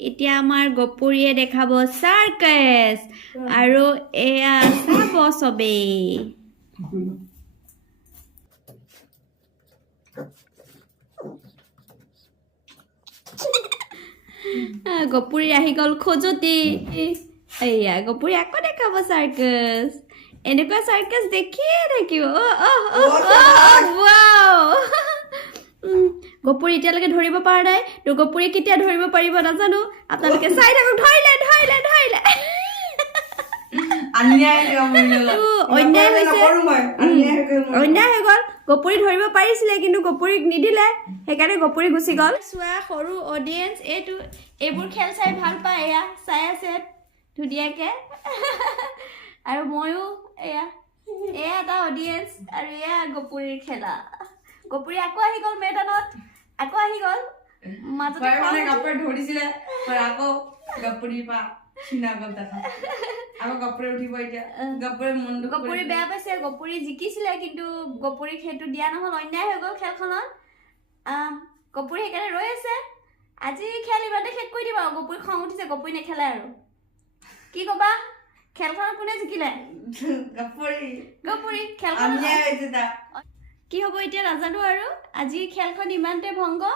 এতিয়া আমাৰ গপুৰীয়ে দেখাব চাৰ্কাছ আৰু এয়া চাব চবেই গপুৰী আহি গ'ল খোজতি এয়া গপুৰী আকৌ দেখাব চাৰ্কাছ এনেকুৱা চাৰ্কাছ দেখিয়ে থাকিব গপুৰী এতিয়ালৈকে ধৰিব পৰা নাই তো গপুৰী কেতিয়া ধৰিব পাৰিব নাজানো আপোনালোকে চাই থাকক ধৰিলে অন্যায় হৈ গ'ল গপুৰী ধৰিব পাৰিছিলে কিন্তু গপুৰীক নিদিলে সেইকাৰণে গপুৰী গুচি গ'ল চোৱা সৰু অডিয়েঞ্চ এইবোৰ খেল চাই ভাল পায় এয়া চাই আছে ধুনীয়াকে আৰু ময়ো এয়া এটা অডিয়েঞ্চ আৰু এয়া গপুৰীৰ খেলা গপুৰী আকৌ আহি গ'ল মেদানত আকৌ আহি গ'ল মাজতে মানে গপুৰী ধৰিছিলে আকৌ গপুৰীৰ পৰা চিনা গ'ল তাত আকৌ গপুৰী উঠিব এতিয়া গপুৰী বেয়া পাইছে গপুৰী জিকিছিলে কিন্তু গপুৰীক সেইটো দিয়া নহ'ল অন্যায় হৈ গ'ল খেলখনত গপুৰী সেইকাৰণে ৰৈ আছে আজি খেল ইমানতে শেষ কৰি দিবা গপুৰী খং উঠিছে গপুৰী নেখেলে আৰু কি ক'বা খেলখনত কোনে জিকিলে গপুৰী খেলখন কি হ'ব এতিয়া নাজানো আৰু আজি খেলখন ইমানতে ভংগ